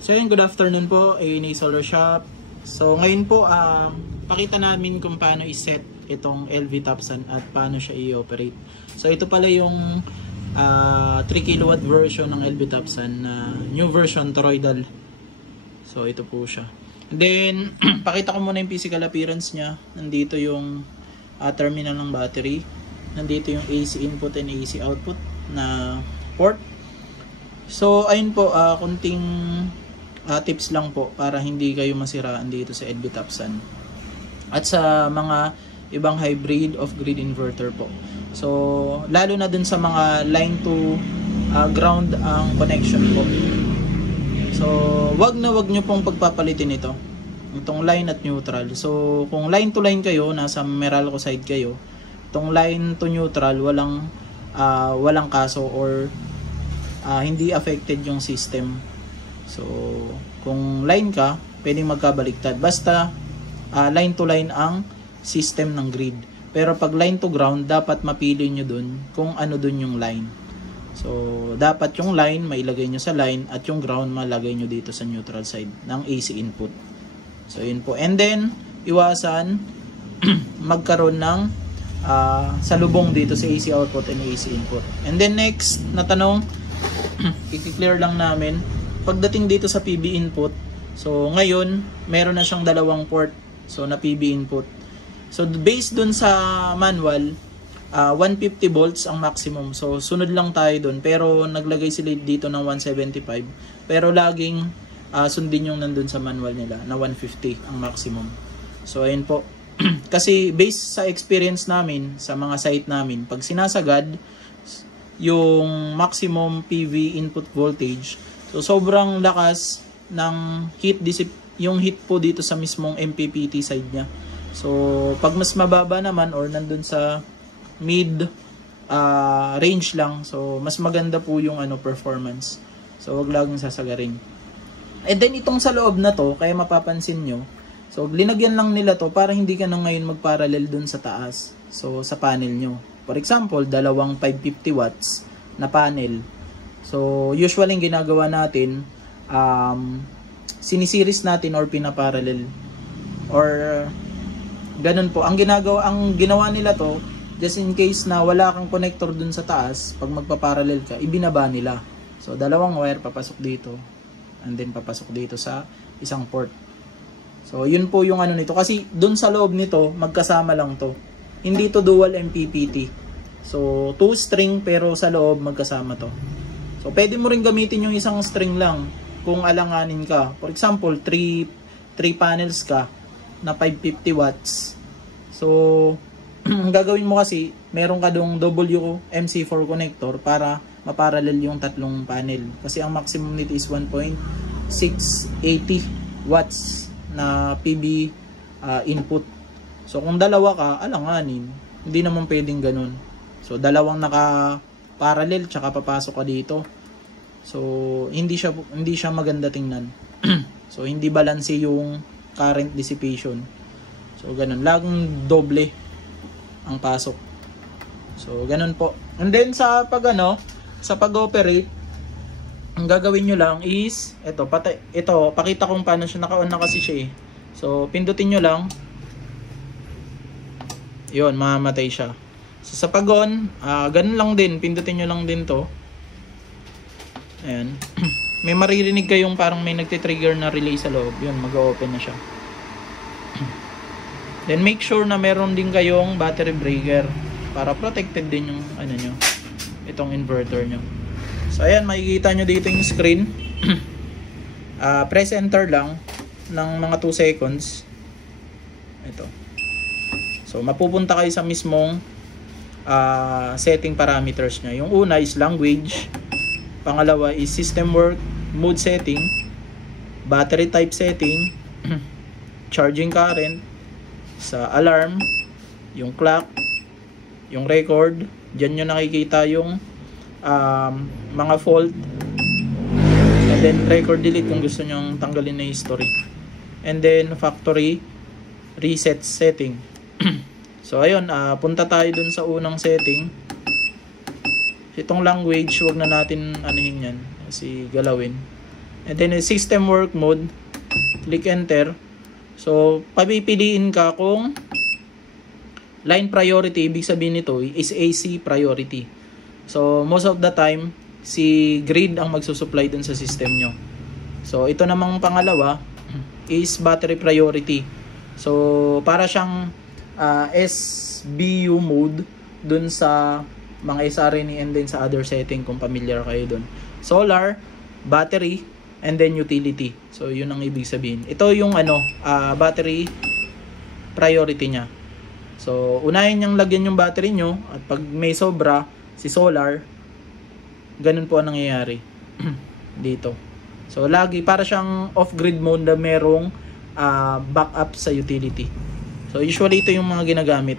So yun, good afternoon po, A&A Solar Shop. So ngayon po, pakita namin kung paano i-set itong LV Topsan at paano siya i-operate. So ito pala yung 3 kW version ng LV Topsan na new version toroidal. So ito po siya. And then, pakita ko muna yung physical appearance niya. Nandito yung terminal ng battery. Nandito yung AC input and AC output na port. So ayun po, kunting tips lang po para hindi kayo masiraan dito sa LV Topsan at sa mga ibang hybrid off-grid inverter po. So lalo na dun sa mga line to ground ang connection po. So wag nyo pong pagpapalitin itong line at neutral. So kung line to line kayo, nasa Meralco side kayo, itong line to neutral walang kaso or hindi affected yung system. So, kung line ka, pwedeng magkabaliktad. Basta, line to line ang system ng grid. Pero pag line to ground, dapat mapili nyo dun kung ano dun yung line. So, dapat yung line, mailagay nyo sa line, at yung ground, malagay nyo dito sa neutral side ng AC input. So, yun po. And then, iwasan magkaroon ng salubong dito sa AC output and AC input. And then, next na tanong, i-clear lang namin. Pagdating dito sa PB input, so ngayon meron na siyang dalawang port, so na PB input. So based dun sa manual, 150 volts ang maximum. So sunod lang tayo dun, pero naglagay sila dito ng 175. Pero laging sundin yung nandun sa manual nila na 150 ang maximum. So ayun po. Kasi based sa experience namin sa mga site namin, pag sinasagad yung maximum PV input voltage, so sobrang lakas ng yung heat po dito sa mismong MPPT side niya. So pag mas mababa naman or nandun sa mid range lang, so mas maganda po yung performance. So wag laging sasagarin. And then itong sa loob na to, kaya mapapansin nyo, so linagyan lang nila to para hindi ka na ngayon magparallel dun sa taas. So sa panel nyo, for example, dalawang 550 watts na panel. So usually yung ginagawa natin, sinisiris natin or pinaparallel or ganun po. Ang ginawa nila to, just in case na wala kang connector dun sa taas, pag magpaparallel ka, ibinaba nila. So dalawang wire papasok dito and then papasok dito sa isang port. So yun po yung nito, kasi dun sa loob nito magkasama lang to. Hindi to dual MPPT. So 2 string pero sa loob magkasama to. So pwede mo rin gamitin yung isang string lang kung alanganin ka. For example, 3 panels ka na 550 watts. So ang gagawin mo kasi, meron ka dong WMC4 connector para maparallel yung tatlong panel. Kasi ang maximum nito is 1.680 watts na PB input. So kung dalawa ka, alanganin. Hindi naman pwedeng ganun. So dalawang naka-parallel tsaka papasok ka dito. So hindi siya maganda tingnan. So hindi balance yung current dissipation. So ganun, laging doble ang pasok. So ganun po. And then sa pag-operate, ang gagawin nyo lang is ito, pakita kung paano siya, naka-on na kasi siya eh. So pindutin nyo lang. Yun, mamamatay siya. So sa pag-on, ganun lang din, pindutin nyo lang din to. Ayan. May maririnig kayong parang may nagtitrigger na relay sa loob. Yun, mag-open na siya. Then make sure na meron din kayong battery breaker para protected din yung nyo, itong inverter nyo. So ayan, makikita nyo dito yung screen. Press enter lang ng mga 2 seconds. Ito. So mapupunta kayo sa mismong setting parameters nya. Yung una is language, pangalawa is system work, mode setting, battery type setting, charging current, sa alarm, yung clock, yung record. Diyan nyo nakikita yung mga fault, and then record delete kung gusto nyo tanggalin na history, and then factory reset setting. So ayun, punta tayo dun sa unang setting. Itong language, wag na natin anuhin yan kasi galawin. And then system work mode, click enter. So papipiliin ka kung line priority, ibig sabihin nito is AC priority. So most of the time si grid ang magsusupply dun sa system nyo. So ito namang pangalawa is battery priority. So para siyang SBU mode dun sa mga SRNE and then sa other setting kung familiar kayo dun. Solar, battery, and then utility. So yun ang ibig sabihin. Ito yung battery priority niya. So unahin niyang lagyan yung battery nyo at pag may sobra si solar, ganun po ang nangyayari dito. So lagi para siyang off-grid mode na merong backup sa utility. So usually ito yung mga ginagamit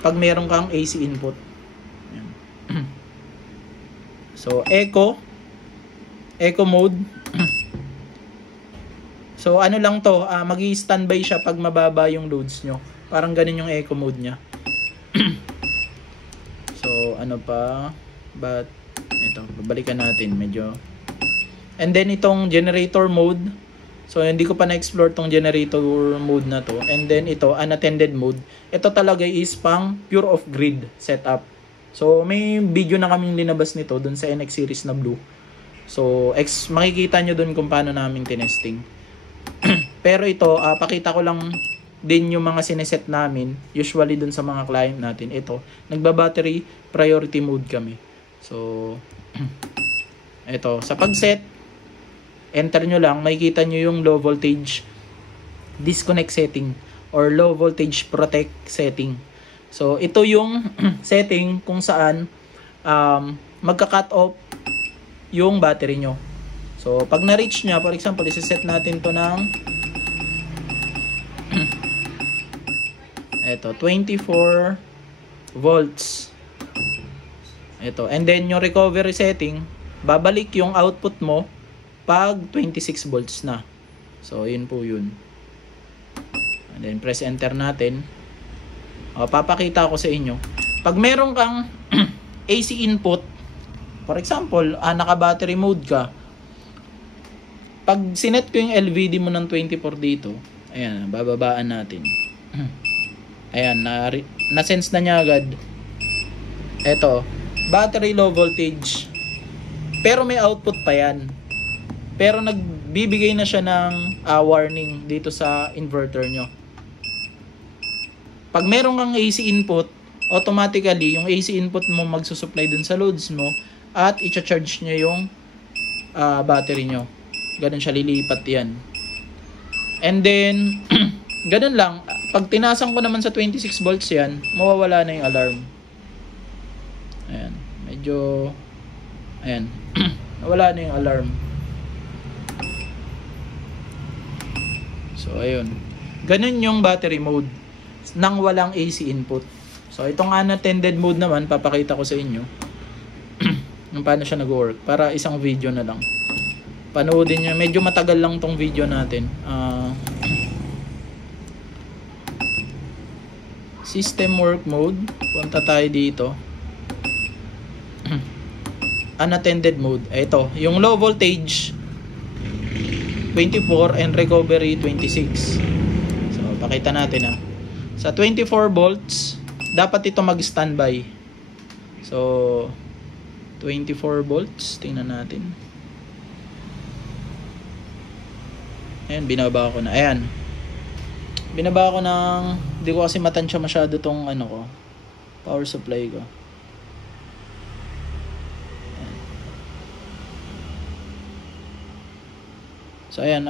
pag meron kang AC input. Ayan. So eco mode. So ano lang to, magi-standby siya pag mababa yung loads nyo. Parang ganun yung eco mode niya. So ano pa, but ito, babalikan natin medyo. And then itong generator mode. So hindi ko pa na-explore tong generator mode na to. And then ito, unattended mode. Ito talaga is pang pure off-grid setup. So may video na kaming linabas nito dun sa NX series na blue. So makikita nyo dun kung paano namin tinesting. Pero ito, pakita ko lang din yung mga sineset namin. Usually dun sa mga client natin. Ito, nagba-battery priority mode kami. So ito, sa pag-set, enter nyo lang, makikita nyo yung low voltage disconnect setting or low voltage protect setting. So ito yung setting kung saan magka-cut off yung battery nyo. So pag na-reach nya, for example, isa-set natin to ng ito, 24 volts. Ito, and then yung recovery setting, babalik yung output mo pag 26 volts na. So yun po yun. And then press enter natin. Papakita ko sa inyo. Pag meron kang AC input, for example, naka-battery mode ka, pag sinet ko yung LVD mo ng 24 dito, ayan, bababaan natin. Ayan, na-sense na niya agad. Ito, battery low voltage. Pero may output pa yan. Pero nagbibigay na siya ng warning dito sa inverter nyo. Pag meron kang AC input, automatically, yung AC input mo magsusupply dun sa loads mo at i-charge niya yung battery nyo. Ganun siya, lilipat yan. And then, ganun lang. Pag tinasan ko naman sa 26 volts yan, mawawala na yung alarm. Ayan. Medyo, ayan. Nawala na yung alarm. So, ayun. Ganun yung battery mode nang walang AC input. So, itong unattended mode naman, papakita ko sa inyo kung paano siya nag-work. Para isang video na lang. Panoodin nyo. Medyo matagal lang tong video natin. System work mode. Punta tayo dito. Unattended mode. Ito. Yung low voltage 24 and recovery 26. So, pakita natin sa 24 volts, dapat ito mag-standby. So, 24 volts. Tingnan natin. Ayan, binaba ko na. Ayan. Binaba ko ng, hindi ko kasi matansya masyado tong ko, power supply ko. Ayan. So ayan,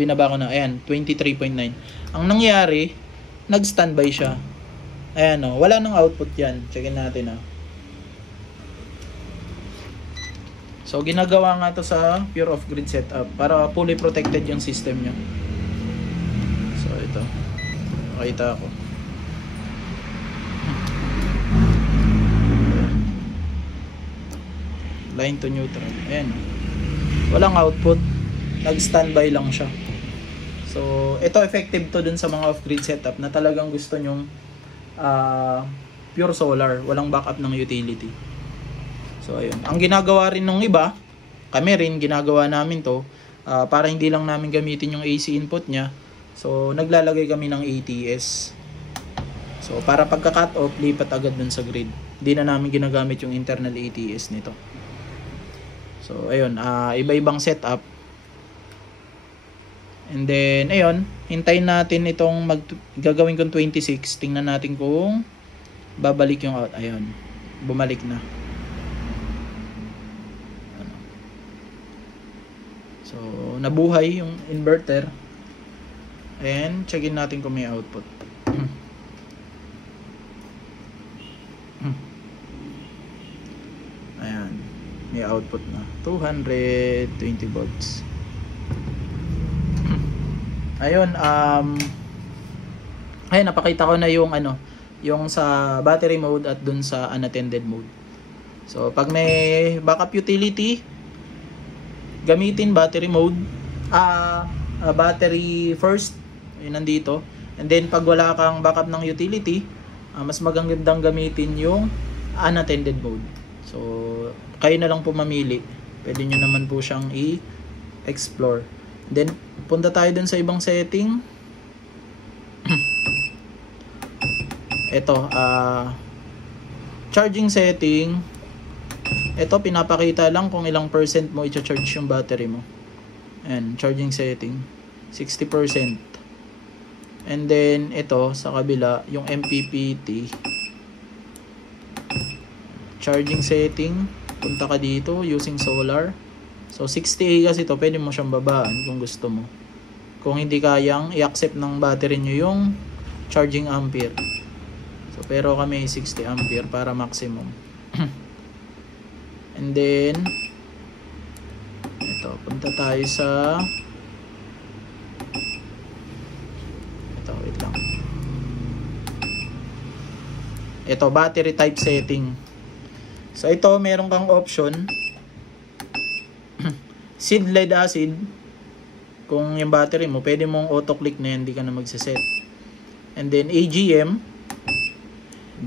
binaba ko na. Ayan, 23.9. Ang nangyari, nag-standby siya. Ayan wala nang output yan. Checkin natin So ginagawa nga to sa pure off-grid setup para fully protected yung system nyo. So ito, makita ko. Line to neutral. Ayan. Walang output. Nag-standby lang siya. So ito effective to dun sa mga off-grid setup na talagang gusto nyong pure solar. Walang backup ng utility. So ayun. Ang ginagawa rin ng iba kami rin, ginagawa namin to para hindi lang namin gamitin yung AC input niya. So, naglalagay kami ng ATS. So, para pagka-cut off, lipat agad dun sa grid. Hindi na namin ginagamit yung internal ATS nito. So, ayun, iba-ibang setup. And then, ayun, hintayin natin itong gagawin kong 26. Tingnan natin kung babalik yung out. Ayun, bumalik na. So, nabuhay yung inverter. And, checkin natin kung may output. Ayan, may output na. 220 volts. Ayun, ayun, napakita ko na yung yung sa battery mode at dun sa unattended mode. So, pag may backup utility, gamitin battery mode, battery first, yun nandito. And then, pag wala kang backup ng utility, mas magandang gamitin yung unattended mode. So, kayo na lang po mamili. Pwede nyo naman po siyang i-explore. Then, punta tayo dun sa ibang setting. Ito, charging setting. Ito, pinapakita lang kung ilang percent mo i-charge yung battery mo. And charging setting, 60%. And then, ito, sa kabila, yung MPPT. Charging setting, punta ka dito, using solar. So, 60A kasi ito, pwede mo siyang babaan kung gusto mo. Kung hindi kayang, i-accept ng battery nyo yung charging ampere. So, pero kami 60 ampere para maximum. And then, ito, punta tayo sa, ito, wait lang. Ito, battery type setting. So, ito, meron kang option. Seed lead acid, kung yung battery mo, pwede mong auto-click na yan, hindi ka na magsaset. And then AGM,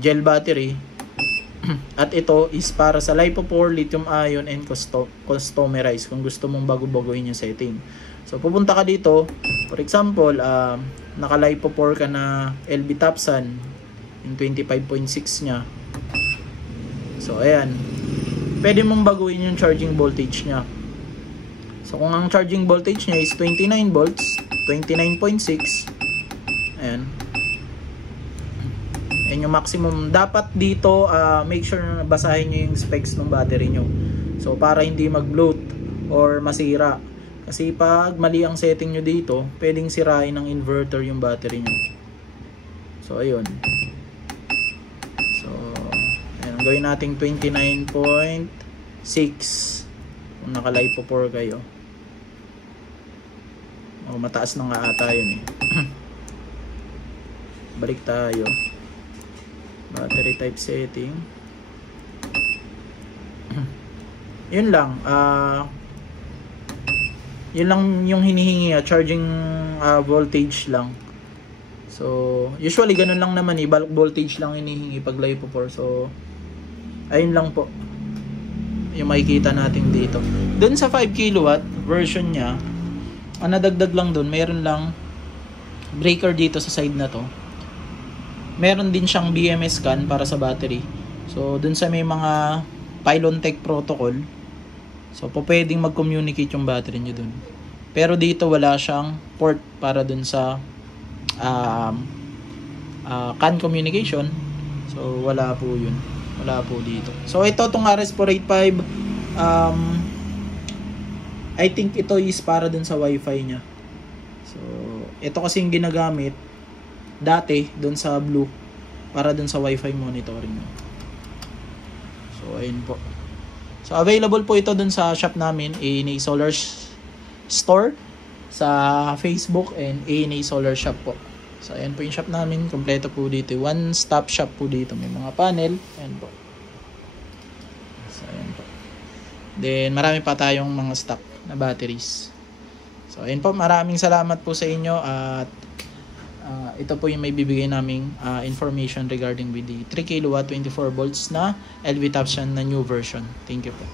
gel battery. At ito is para sa LiPo4, lithium ion, and customize kung gusto mong bago-baguhin yung setting. So, pupunta ka dito, for example, naka LiPo4 ka na LV Topsan, yung 25.6 nya. So, ayan. Pwede mong baguhin yung charging voltage nya. So, kung ang charging voltage niya is 29 volts, 29.6, ayan. Ayan yung maximum. Dapat dito, make sure na basahin nyo yung specs ng battery nyo. So, para hindi mag-bloat or masira. Kasi pag mali ang setting nyo dito, pwedeng sirain ng inverter yung battery nyo. So, ayun. So, ayan. Gawin natin 29.6 kung naka-LiPo4 kayo. Oh, mataas na nga ata yun eh. Balik tayo. Battery type setting. Yun lang. Yun lang yung hinihingi. Charging voltage lang. So, usually ganun lang naman eh. Bulk voltage lang hinihingi pag LiPo4. So, ayun lang po. Yung makikita natin dito. Dun sa 5 kilowatt version niya, ang nadagdag lang dun, meron lang breaker dito sa side na to. Meron din siyang BMS scan para sa battery. So, dun sa may mga Pylon Tech protocol, so pwedeng mag-communicate yung battery nyo dun. Pero dito wala siyang port para dun sa CAN communication. So, wala po yun. Wala po dito. So, ito itong RS485, I think ito is para dun sa wifi nya. So, ito kasi yung ginagamit dati dun sa Blue para dun sa wifi monitoring. So, ayun po. So, available po ito dun sa shop namin, A&A Solar Store, sa Facebook and A&A Solar Shop po. So, ayan po yung shop namin. Kompleto po dito. One-stop shop po dito. May mga panel. Ayan po. So, ayan po. Then, marami pa tayong mga stock na batteries. So, ayun po. Maraming salamat po sa inyo. At ito po yung may bibigay naming information regarding with the 3 kilowatt 24 volts na LV Topsan na new version. Thank you po.